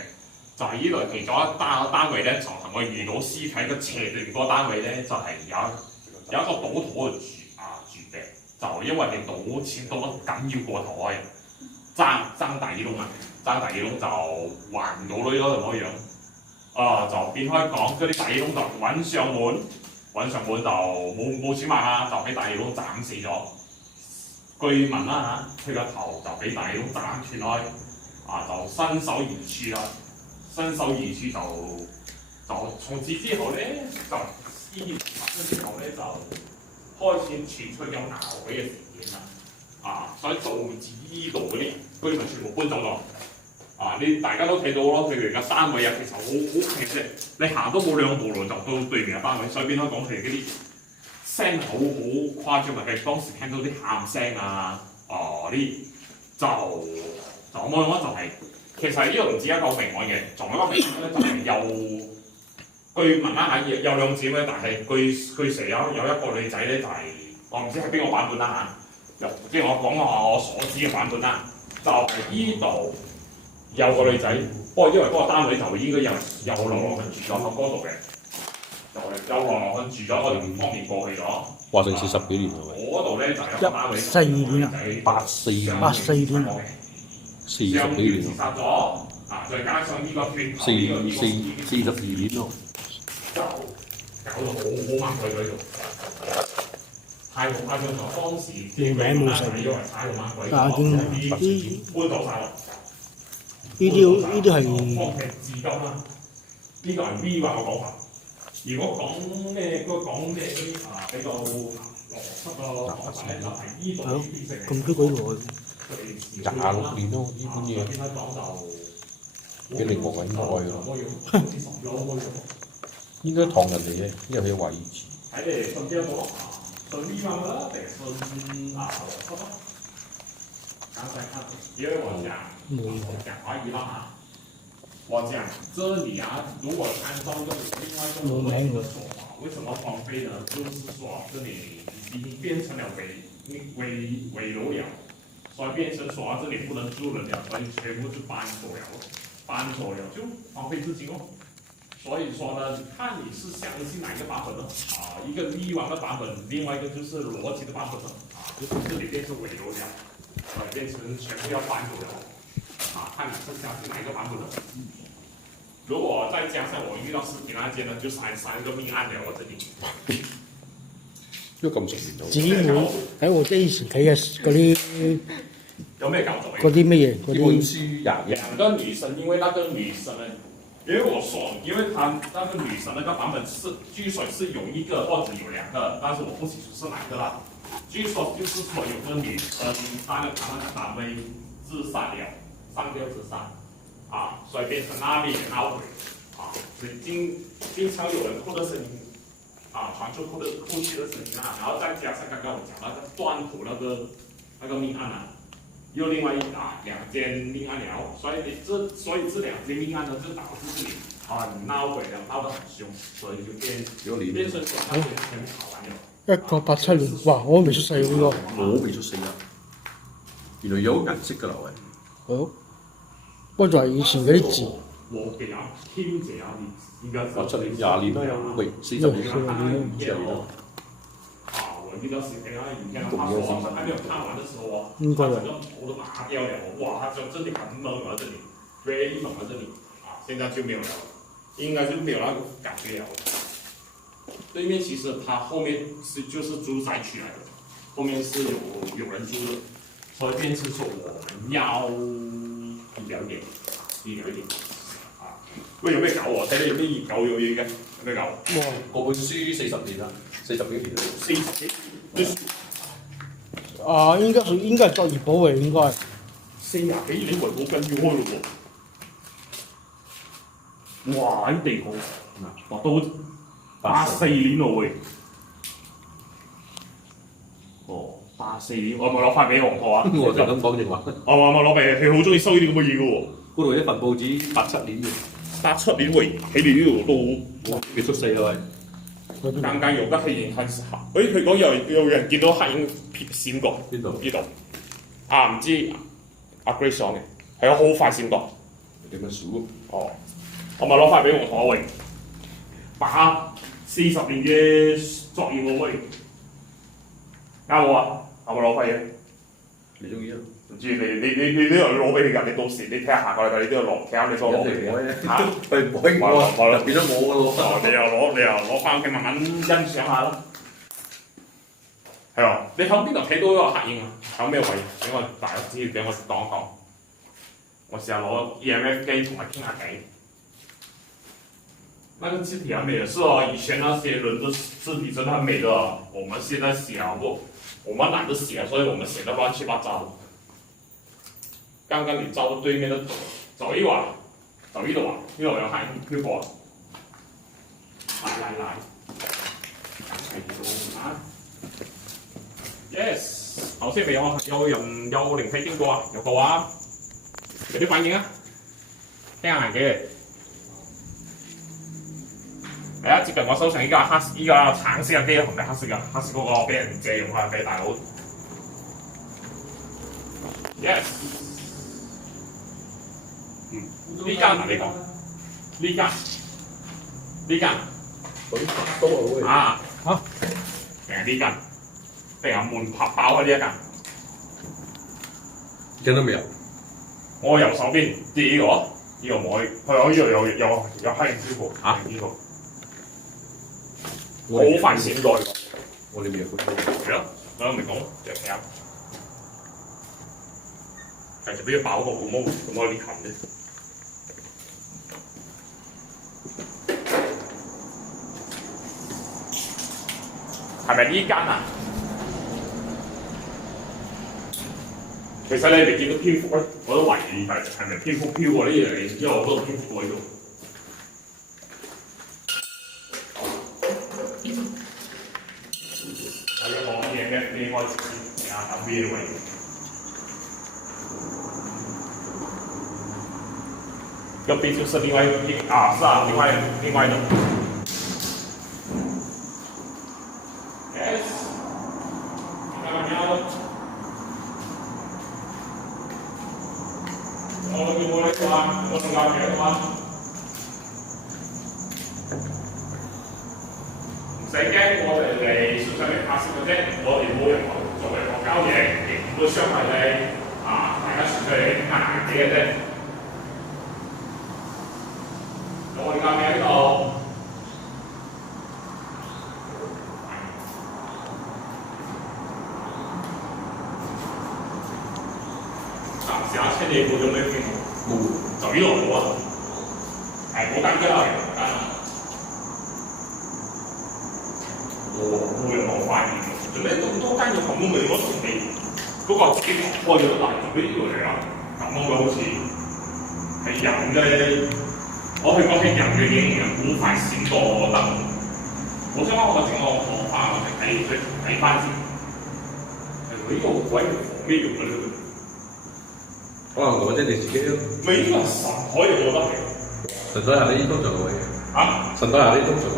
就係呢度其中一單位咧，就係我遇到屍體嘅斜對面嗰個單位咧，就係有一個賭徒住嘅，就因為你賭錢賭得緊要過頭啊，就爭第二窿啊，爭第二窿就還唔到女咯，就咁樣。就變開講嗰啲第二窿就揾上門就冇錢買啦，就俾第二窿斬死咗。據聞啦嚇，佢個頭就俾第二窿斬斷開，就身首異處啦。身首異處就從此之後咧，就事件發生之後咧，就開始傳出有鬧鬼嘅事件啦。所以導致依度嗰啲居民全部搬走咗。大家都睇到咯，佢哋嘅單位其實好平啫，你行都冇兩步路就到對面嘅單位，所以變咗講佢哋嗰啲聲好誇張嘅，係當時聽到啲喊聲啲就咁樣咯，就係、其實呢個唔止一個命案嘅，仲有一個命案咧就係有據聞啦有兩姊妹，但係據說有一個女仔咧就係、我唔知係邊個版本啦即係我講下我所知嘅版本啦，就係依度。有個女仔，不過因為嗰個單位就應該有流浪漢住咗喺嗰度嘅，就有流浪漢住咗，我哋唔方便過去咗。話成40幾年喎。嗰度咧就有個單位。14年啊84年。 84年啊。 40幾年自殺咗，再加上呢個斷頭42年咯。就搞到好猛鬼喺度。太誇張咗，當時連名冇成，因為太猛鬼，但係見啲搬走晒啦。呢啲係放棄至今啦，呢個係 V 話嘅講法。如果講咩嗰啲比較邏輯嘅講法咧，就係呢度變成咁都幾耐。26年咯，呢本嘢。幾令我應該咯。應該唐人嚟嘅，因為佢位置。睇你信邊一個信 V 話啦，定信邏輯啦？剛才看，因為我講華語啦我講這裡如果按照另外一種邏輯的說法，為什麼荒廢呢？就是說這裡已經變成了危樓了，所以變成說這裡不能住人了，所以全部就搬走了就荒廢至今哦。所以說呢，看你是相信哪一個版本呢？一個力王的版本，另外一個就是邏輯的版本呢？就是這裡變成危樓了。變成全部要搬走了，看你是相信哪一個版本呢？如果再加上我遇到視頻案件呢，就三個命案了，我這裡。都咁熟練姊妹喺我以前睇嘅嗰啲有咩搞作？嗰啲乜嘢？嗰呢本啲書兩個女生，因為那個女生呢，因為她那個女生那個版本是據說是有一個或者有兩個，但是我不清楚是哪個啦。據說就是說有個女生，她那個單位自殺了，上吊自殺，所以變成那裡也鬧鬼，所以經常有人哭的聲音，傳出哭泣的聲音然後再加上剛剛我講那個斷頭那個命案又另外兩件命案了，所以這兩件命案呢就導致這裡很鬧鬼的，鬧得很兇，所以就變成說那邊全部跑完了。1987年，哇！我都未出世喎呢個。我未出世啊！原來有顏色㗎啦喂。好，不過就係以前嗰啲字。我嘅啊，天姐啊，應該17年20年啦，喂40年啦，我遇到視頻影片，他說他還沒有看完的時候應該整個頭都麻掉了，哇！他就這裡很猛啊，這裡非常猛啊，這裡現在就沒有了，應該就沒有那個感覺了。對面其實它後面就是住宅區來的，後面是有人住的，所以變成說我們要低調一點喂，有咩搞喎？睇你有咩研究有嘢嘅，有咩搞？哇！嗰本書40年啦，40幾年啦。應該係作業簿嘅，應該。40幾年維護緊要開咯喎！哇！啲地圖畫到84年咯喂！哦，84年，我有冇攞翻俾黃哥啊？我就咁講正話。我攞俾佢，好中意收呢啲咁嘅嘢嘅喎。嗰度一份報紙87年嘅。87年喂，喺你呢度都未出世啦喂。剛剛有個黑影很好，佢講有人見到黑影閃過邊度？呢度唔知阿 Grace 講嘅，係好快閃過。點樣數？哦，我咪攞翻俾我喂，把40年嘅作業喎喂，啱我啊，我咪攞翻嘢。你中意啊？唔知你都要攞俾佢㗎，你到時你睇下個禮拜你都要攞，睇下你個攞俾佢嚇。佢唔可以我，變咗我哦，你又攞翻屋企慢慢欣賞下咯。係啊，你喺邊度睇到嗰個黑影啊？喺咩位？俾我大家知，俾我講一講。我試下攞 EMF 機同埋傾下偈。那個字體很美的是哦，以前那些人的字體真的很美的，我們現在寫不，我們懶得寫，所以我們寫得亂七八糟的。剛剛你照着對面的頭，走一晚，走一個晚，因為我要看結果。來，Yes， 頭先未有人有靈體經過啊？有個啊？有啲反應啊？聽下嘅。係啊，接近我手上依家橙色嘅機同埋黑色嗰個俾人借用下俾大佬。Yes。呢間啊你講？呢間。都啊嚇！呢間，定係門拍爆嘅呢一間？見到未有？我右手邊呢個冇可以，呢度有黑影師傅啊呢個。好快閃過嚟喎！我哋未有。係咯，我都未講，就係咁。繼續俾佢爆個毛咁多裂痕啫。係咪呢間啊？其實你見到蝙蝠咧，我都懷疑係咪蝙蝠飄過呢樣嘢，因為我嗰度蝙蝠過喺度。我要攞嘢嘅呢開始先，啊等邊位？右邊就是另外一啊，是啊，另外一種。Yes， 看到沒有？我來抓，我從那邊抓。唔使驚，我哋嚟純粹嚟拍攝嘅啫，我哋冇任何作為國交嘢，亦唔會傷害你啊！大家純粹嚟傾下偈嘅啫。我哋架名喺度。暫時下車你冇咗咩飛冇，就呢度冇啊，係冇緊張嘅，冇緊。冇任何發現，做咩咁多間嘢咁都未攞同地？嗰個機開咗大，做咩呢度嚟啊？咁嘅好似係人嘅，我去講係人嘅影樣，好快閃過我覺得。我想我整個火花，我睇翻先。係呢個鬼咩用嘅呢？可能我即係你自己咯。咪呢個神海用我覺得係。神台下呢通常會啊？神台下呢通常講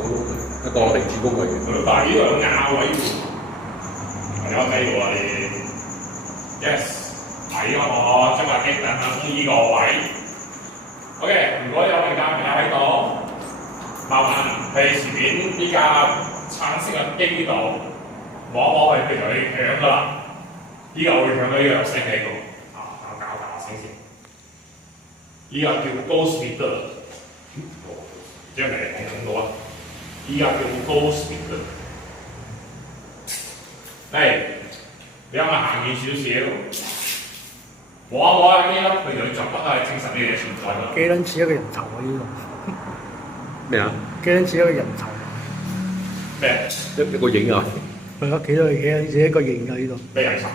一個定子工嚟嘅。但係呢度有亞位喎，有睇過啊你 ？Yes， 睇我將個機等喺呢個位。OK， 如果有另家朋友喺度，麻煩去前面呢架橙色嘅機度摸佢，佢就會響噶啦。依個會響到呢個聲喺度。我搞下聲先。依個叫 Ghost Meter。將嚟講到啊！依家叫 Ghost Meter。嚟，你啱啱行遠少少，摸下呢粒，佢就着得係證實呢嘢存在啦。幾撚似一個人頭啊！呢度咩啊？幾撚似一個人頭？咩？一個影啊！係咯，幾撚似一個形㗎呢度。咩人殘？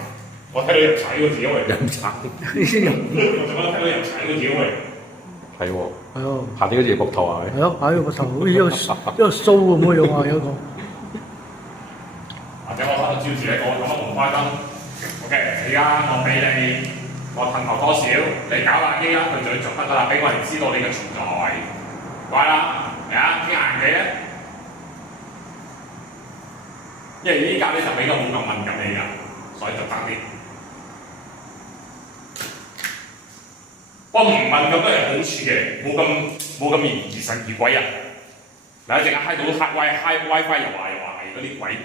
我睇到人踩個字因為人殘。呢啲人。我仲睇到人踩個字因為係喎。係喎。下啲嗰隻膊頭啊！係咯，喺個頭好似一個須咁嘅樣啊，有一個。或者我可能照住你講咁樣紅花燈 ，OK， 而家我俾你，我褪後多少，你搞下機啦，佢就會着得㗎啦，俾我哋知道你嘅存在。乖啦，嚟啊，傾硬嘅，因為依家呢就比較冇咁敏感嘅人，所以就爭啲。不過唔敏感都有好處嘅，冇咁疑神疑鬼啊！嗱，一陣間嗨到WiFi 又話係嗰啲鬼。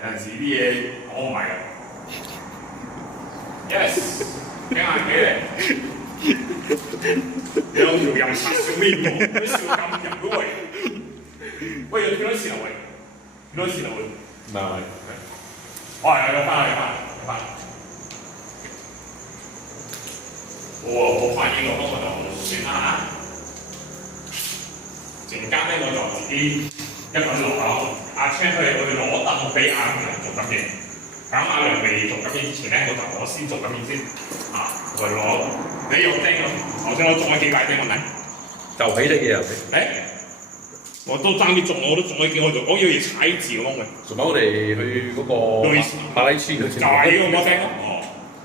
有陣時啲嘢我唔係嘅。Yes，聽下起嚟，兩條又拆小面喎，啲笑咁入咗喂，喂有幾多錢啊喂？幾多錢啊喂？唔係，哦有翻。我發現我就算啦嚇，陣間咧我就自己一個人落樓，阿車去攞凳俾阿梁做緊嘢。咁阿梁未做緊嘢之前咧，我先做緊嘢先。去攞你有釘啊？頭先我中咗幾塊釘問題？就喺隻嘢入邊。我都爭啲中，我都中咗幾個中，我要踩字窿嘅。同埋我哋去嗰個馬拉村嗰次，就係呢個釘咯。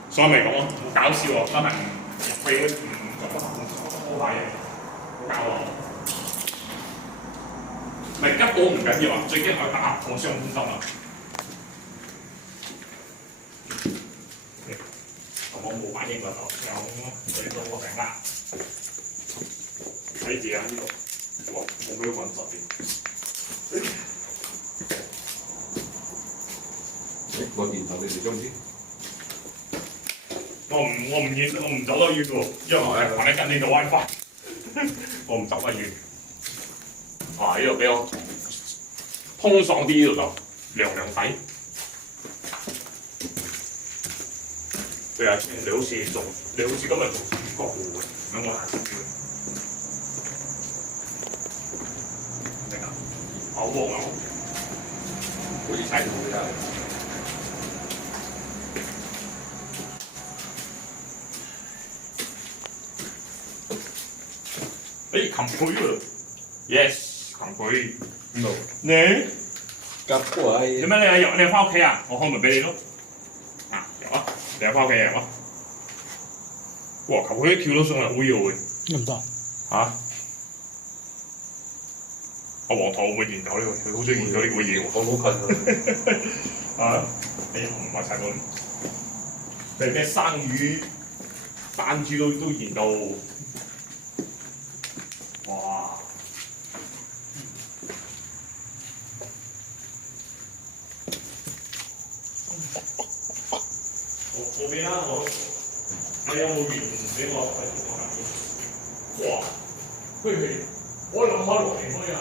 所以咪講咯，好搞笑喎，真係入去嗰好快嘢，好搞喎。咪急到唔緊要啊，最驚係打破傷風針啊！我冇反應嗰度，有水到我頂啦。睇住啊呢度，哇冇咩穩實啲。個電頭你哋中意？我唔走得遠喎，因為我係行緊呢個 WiFi， 我唔走得遠。呢度比較通爽啲，呢度就涼涼底。對啊，你好似今日做主角喎，咁我行少少。明啊？好旺啊！好似踩到㗎。琴妹喎 ，yes， 琴妹。no。你夾過係。點解你翻屋企啊？我開門俾你咯。有啊，你翻屋企有啊。哇！琴妹跳到上嚟好搖嘅。得唔得？阿黃頭會唔會研究呢個？佢好中意研究呢個嘢喎。我好近啊。唔係睇到。譬如咩生魚、彈珠都研究。哇！我邊啦，你有冇完俾我睇？哇！喂，我諗下落嚟開啊！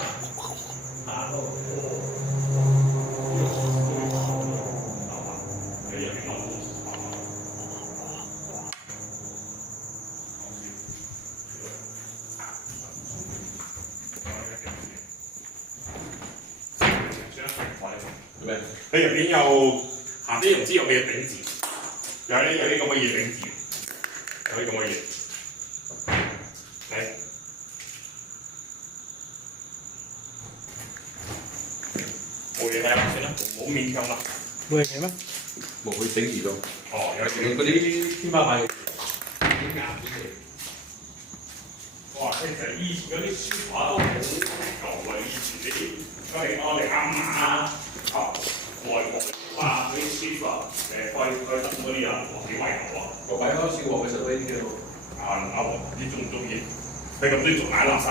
咩？你入邊有下啲唔知有咩頂字，有啲咁嘅嘢頂字，有啲咁嘅嘢。嚟，冇嘢睇下先啦，唔好勉強啦。冇嘢睇咩？冇去整住咗。哦，有你嗰啲天花板係點硬嘅？哇！其實以前嗰啲書畫都好舊啊，以前嗰啲我哋阿嫲外國畫嗰啲書啊，開燈嗰啲啊，幾威牛啊！我擺開小鑊嘅時候呢啲嘅喎。阿黃，你中唔中意？你咁中意做奶垃圾？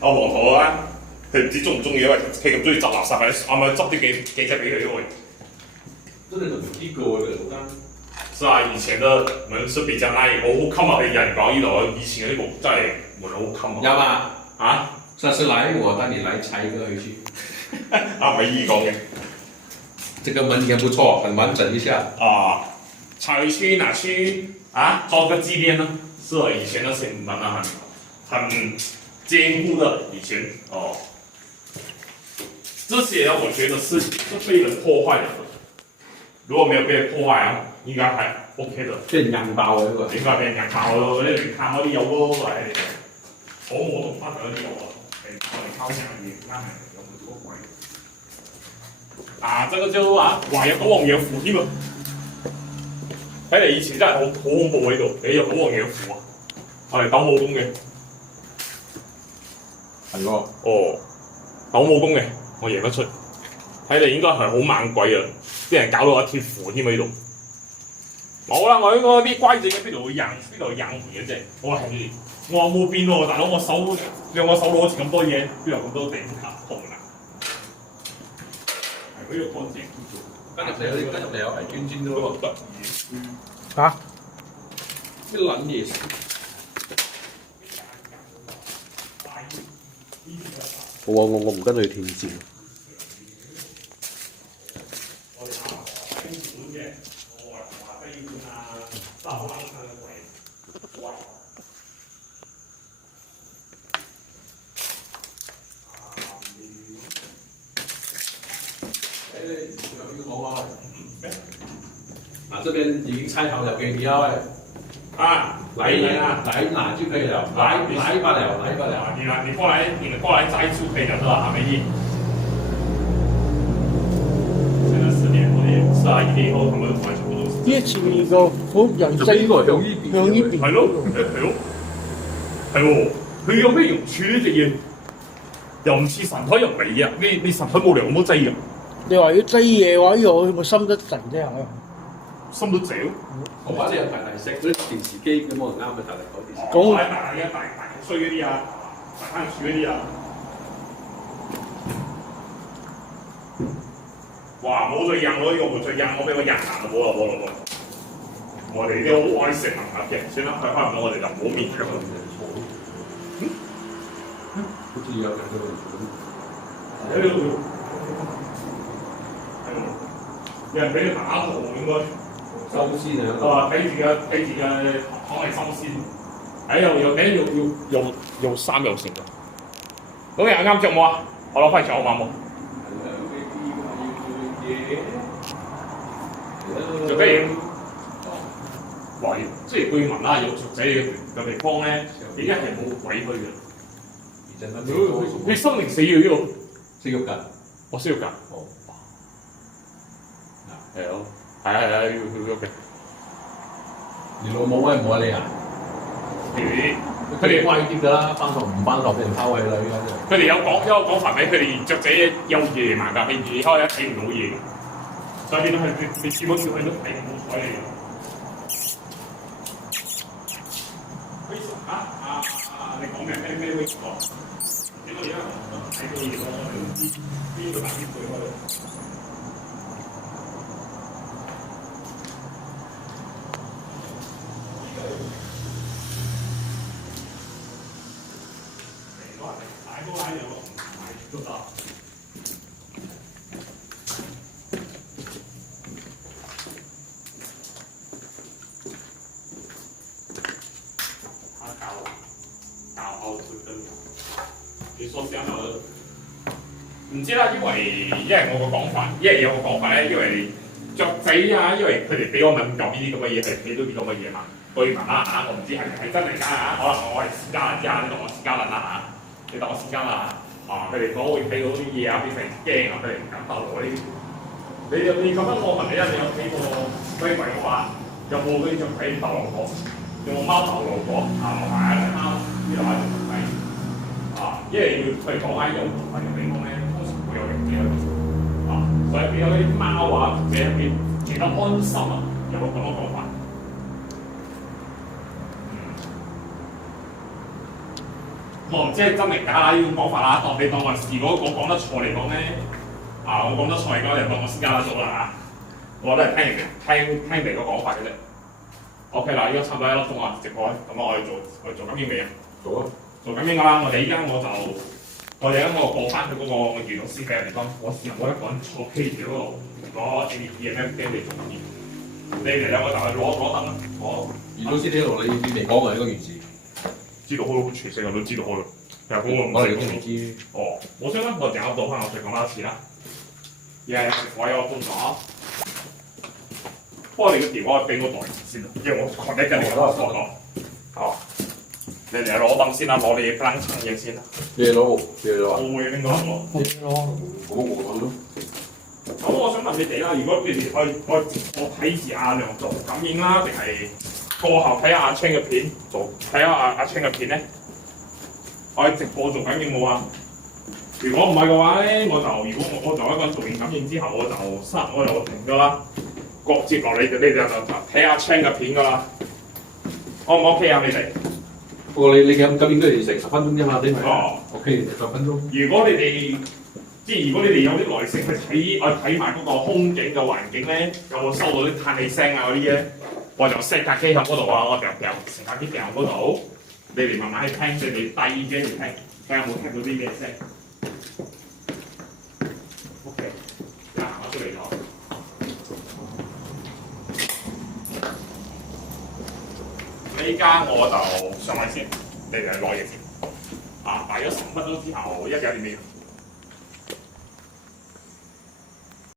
阿黃頭啊，佢唔知中唔中意，因為佢咁中意執垃圾嘅，啱啱執啲幾隻俾佢喎。真係呢個嘅嗰間。是啊，以前嘅門是比較難，好襟啊！佢人講呢度，以前嗰啲木真係門好襟啊。有嘛？啊？下次來我帶你來拆一個回去。唔係依講嘅。這個門也不錯，很完整一下。拆回去拿去裝個紀念呢？是啊，以前的是門啊，很堅固的，以前哦。這些我覺得是被人破壞的。如果沒有被破壞啊，應該還 OK 的。被人爆嘅嗰個。應該被人爆咯，嗰啲零碳嗰啲有咯，係。我冇同翻嗰啲有啊，我哋靠牆嘅，啱係有冇這個鬼？這個就哇有九王爺符添啊！睇嚟以前真係好恐怖喺度，你有九王爺符啊？係斗武功嘅。係喎。斗武功嘅，我認得出。睇嚟應該係好猛鬼啊！啲人搞到一貼符添喺度。冇啦，我呢個啲乖仔嘅邊度會硬門嘅啫。我冇變喎，大佬，我兩個手攞住咁多嘢，邊有咁多地卡痛啊？係嗰個乾淨啲做。跟入嚟有啲跟入嚟有係專專咯喎，嚇？咩撚嘢？我唔跟佢天線。這邊已經拆好了，給你啊！啊，來拿就可以了，來吧了。你過來摘就可以了，是吧？沒意。現在4點多點，4啊1點以後，他們完全不都是。呢一次個好人就呢個向呢邊，向呢邊。係咯，係喎，佢有咩用處呢隻嘢？又唔似神台入嚟啊！你神台冇兩冇劑啊！你話要擠嘢嘅話，呢個佢咪深得滯啫，係咪？深到屌！我話即係大食嗰啲電視機咁，我啱嘅大力嗰電視。講大衰嗰啲啊，大番薯嗰啲啊！哇！冇再印我呢個，冇再印我俾我印啊！冇啦！我哋啲好愛食能力嘅，算啦，佢開唔到我哋就唔好勉強啦。好似有人喺度。有人俾你打圖應該。收鮮啊！睇住嘅可係收鮮。又衫又成㗎。嗰日啱着冇啊？我攞翻嚟着好嘛冇？做乜嘢？哇！即係據聞啦，有雀仔嘅地方咧，已經係冇鬼墟嘅。你生零死要呢度？識喐㗎？我識喐㗎。哦。係咯。係要喐嘅。你老母威唔威你啊？佢哋威啲㗎啦，翻學唔翻學俾人拋棄啦，依家真係。佢哋有講法咩？佢哋雀仔有夜盲㗎，你開一睇唔到嘢㗎，所以你都係你全部叫佢都睇唔到彩嚟㗎。威神你講咩威神？呢個而家睇到嘢咯，邊個打邊個喺度？唔知啦，因為我個講法，有個講法咧，因為雀仔啊，因為佢哋比較敏感呢啲咁嘅嘢，係睇到啲咁嘅嘢嘛。據聞啦嚇，我唔知係真定假嚇，可能我係私家人之下，你當我私家人啦嚇，你當我私家啦啊，佢哋講會睇到啲嘢啊，變成驚啊，佢哋唔敢鬥我呢啲。你覺得我問你啊，你有睇過龜鬼話？有冇嗰啲雀仔鬥龍果？有冇貓鬥龍果？啊，唔係啊，貓呢度係雀仔啊，因為佢哋講喺有蟲嘅地方咧。會有靈嘅啊，所以變咗啲貓啊，或者變其他安心啊，有冇咁嘅講法？我唔知係真定假啦，呢種講法啦，當我如果我講得錯嚟講咧，我講得錯嚟講，就當我私家咗啦嚇，我都係聽嚟個講法嘅啫。OK 啦，依家差唔多1粒鐘啊，直播咁我哋做緊啲咩啊？做緊啲㗎啦，我哋過翻去嗰個娛樂師嘅地方，我試下我一個人坐機嗰度攞 EMF 機嚟做嘢。你哋兩個就去攞燈啦。娛樂師呢度你未講過呢個原字？知道開，全世界都知道開嘅。其實我哋都未知。我想我陣間到翻，我再講多一次啦。我有工作。不過你個電話俾我袋先啦，因為我確定緊你個電話。好。你嚟攞燈先啦，攞你冷親嘢先啦。嘢攞，我會邊個攞？我咯。咁我想問你哋啦，如果你哋我睇住阿亮做感應啦，定係過後睇下阿青嘅片睇下阿青嘅片咧？我喺直播做感應冇啊？如果唔係嘅話咧，如果我就一個人做完感應之後，我就停咗啦。接落你哋就睇阿青嘅片㗎啦。O 唔 OK 啊？你哋？不過你咁應該成10分鐘啫嘛，你咪。OK，10分鐘。如果你哋即係如果你哋有啲耐性去睇埋嗰個空景嘅環境咧，有冇收到啲嘆氣聲啊嗰啲咧？我就 set 架機喺嗰度啊，我成架機掉嗰度，你哋慢慢去聽，你哋低嘅去聽，睇下有冇聽到啲咩聲。OK， 嗱我出嚟咗。依家我就上位先，你哋攞嘢先。擺咗10分鐘之後，一有啲咩？